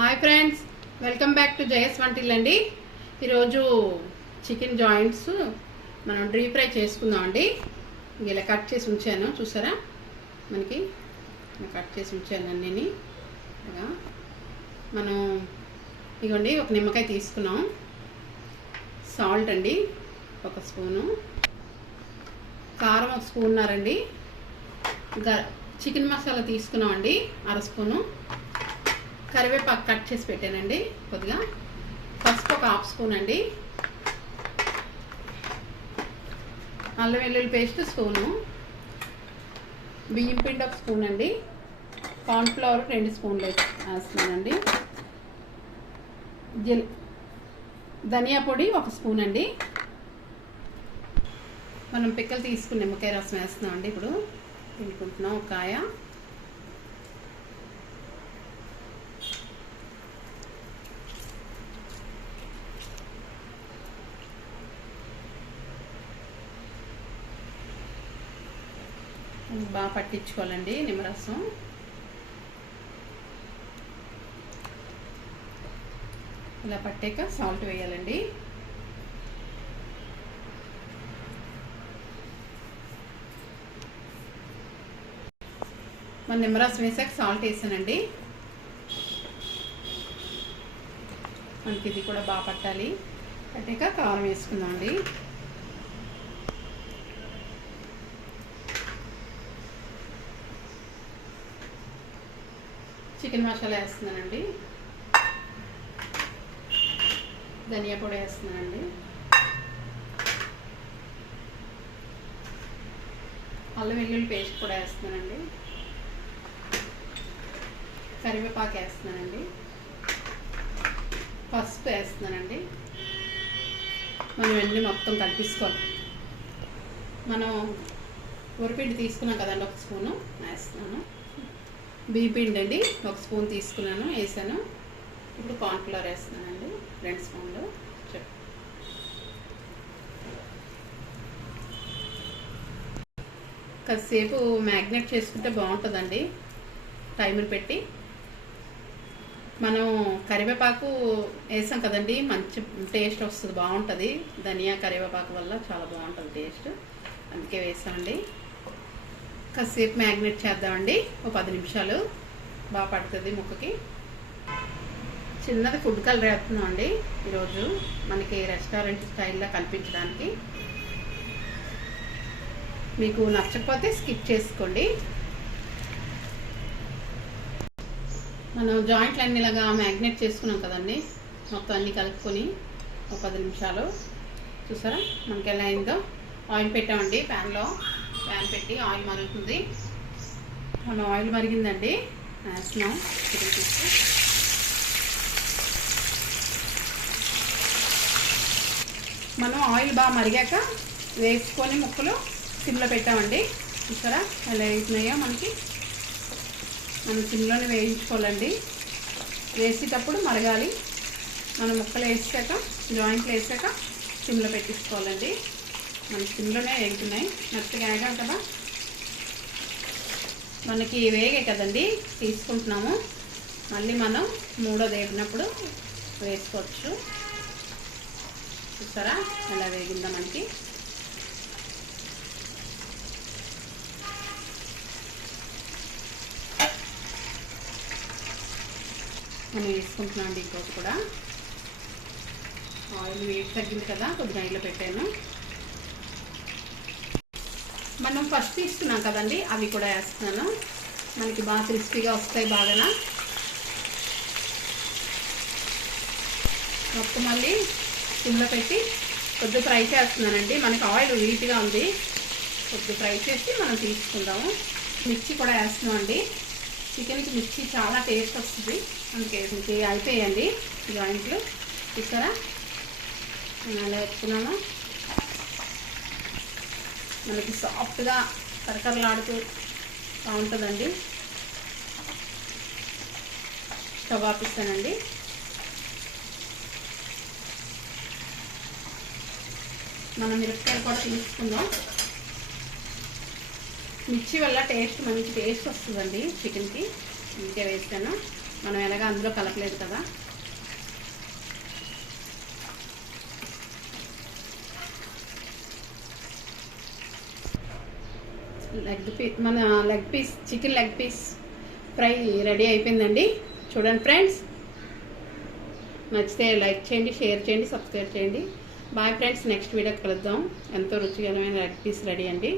Hi friends, welcome back to Jaya svantaillu అండి. ఈరోజు chicken joints మనం డీప్ ఫ్రై చేసుకుందాం అండి. ఇలా కట్ చేసి ఉంచాను, చూసారా? మనకి కట్ చేసి ఉంచాను అన్నీ. ఇలా మనం ఇగోండి, ఒక నిమ్మకాయ తీసుకున్నాం. సాల్ట్ అండి 1 స్పూను, కారం 1 స్పూన్నరండి, చికెన్ మసాలా తీసుకున్నాం అండి 1/2 స్పూను, కరివేపాకు కట్ చేసి పెట్టానండి కొద్దిగా, పసుపు 1/2 స్పూన్ అండి, అల్లం వెల్లుల్లి పేస్ట్ స్పూను, బియ్యం పిండి 1 స్పూన్ అండి, కార్న్ఫ్లవర్ 2 స్పూన్లు వేస్తున్నానండి, ధనియా పొడి 1 స్పూన్ అండి. మనం పిక్కలు తీసుకుని నిమ్మకాయ రసం వేస్తున్నాం అండి. ఇప్పుడు పిండుకుంటున్నాం ఒక కాయ. బాగా పట్టించుకోవాలండి నిమ్మరసం. ఇలా పట్టాక సాల్ట్ వేయాలండి. మన నిమ్మరసం వేసాక సాల్ట్ వేసానండి. మనకి ఇది కూడా బాగా పట్టాలి. పట్టాక కారం వేసుకుందాం అండి. చికెన్ మసాలా వేస్తున్నానండి, ధనియా పొడి వేస్తున్నానండి, అల్లం వెల్లుల్లి పేస్ట్ కూడా వేస్తున్నానండి, కరివేపాకు వేస్తున్నానండి, పసుపు వేస్తున్నానండి. మనం ఇవన్నీ మొత్తం కలిపేసుకోవాలి. మనం ఉరిపిండి తీసుకున్నాం కదండి, 1 స్పూను వేస్తున్నాను. బియ్యం పిండి అండి 1 స్పూన్ తీసుకున్నాను, వేసాను. ఇప్పుడు కార్న్ఫ్లవర్ వేస్తున్నానండి 2 స్పూన్లు. కాసేపు మ్యాగ్నేట్ చేసుకుంటే బాగుంటుందండి, టైంని పెట్టి. మనం కరివేపాకు వేసాం కదండి, మంచి టేస్ట్ వస్తుంది, బాగుంటుంది. ధనియా కరివేపాకు వల్ల చాలా బాగుంటుంది టేస్ట్, అందుకే వేసామండి. కాసేపు మ్యాగ్నేట్ చేద్దామండి, ఒక 10 నిమిషాలు, బాగా పడుతుంది ముక్కకి. చిన్నది ఫుడ్ కలర్ వేస్తున్నాం అండి ఈరోజు, మనకి రెస్టారెంట్ స్టైల్లో కనిపించడానికి. మీకు నచ్చకపోతే స్కిప్ చేసుకోండి. మనం జాయింట్లు అన్ని ఇలాగా మ్యాగ్నేట్ చేసుకున్నాం కదండి, మొత్తం అన్నీ కలుపుకొని ఒక 10 నిమిషాలు. చూసారా మనకి ఎలా అయిందో? ఆయిల్ పెట్టామండి ప్యాన్లో, ప్యాన్ పెట్టి ఆయిల్ మరుగుతుంది. మనం ఆయిల్ మరిగిందండి, వేస్తున్నాం చికెన్ పీస్. మనం ఆయిల్ బాగా మరిగాక వేసుకొని ముక్కలు సిమ్లో పెట్టామండి. చూసారా ఎలా వేస్తున్నాయో? మనం సిమ్లోనే వేయించుకోవాలండి. వేసేటప్పుడు మరగాలి. మనం ముక్కలు వేసాక, జాయింట్లు వేసాక సిమ్లో పెట్టించుకోవాలండి. మన సిమ్లోనే వేగుతున్నాయి, మెత్తగా వేగాలి కదా. మనకి వేగే కదండి, తీసుకుంటున్నాము. మళ్ళీ మనం మూడోది వేగినప్పుడు వేసుకోవచ్చు. చూసారా ఎలా వేగిందా మనకి? మనం వేసుకుంటున్నాం అండి. ఇంకోటి కూడా ఆయిల్ వేడి తగ్గింది కదా, కొద్దిగా ఆయిల్లో పెట్టాను. మనం ఫస్ట్ తీసుకున్నాం కదండి, అవి కూడా వేస్తున్నాను. మనకి బాగా క్రిస్పీగా వస్తాయి బాగా. మొత్తం మళ్ళీ సిమ్లో పెట్టి కొద్దిగా ఫ్రై చేస్తున్నానండి. మనకి ఆయిల్ వీట్గా ఉంది, కొద్దిగా ఫ్రై చేసి మనం తీసుకుందాము. మిర్చి కూడా వేస్తున్నాం అండి. చికెన్కి మిర్చి చాలా టేస్ట్ వస్తుంది, అందుకే అయిపోయాయండి జాయింట్లు. చూసారా నేను అలా వేసుకున్నాను. మనకి సాఫ్ట్గా కరకరలాడుతూ బాగుంటుందండి. స్టవ్ ఆపిస్తానండి. మనం మిరపకాయలు కూడా తీసుకుందాం. మిర్చి వల్ల టేస్ట్ మంచి టేస్ట్ వస్తుందండి చికెన్కి, ఇంకే వేస్తాను. మనం ఎలాగ అందులో కలపలేదు కదా. మన leg piece chicken leg piece fry ready అయిపోయిందండి. చూడండి ఫ్రెండ్స్, నచ్చితే లైక్ చేయండి, షేర్ చేయండి, సబ్స్క్రైబ్ చేయండి. బాయ్ ఫ్రెండ్స్, నెక్స్ట్ వీడియోకి కలుద్దాం. ఎంతో రుచికరమైన లెగ్ పీస్ రెడీ అండి.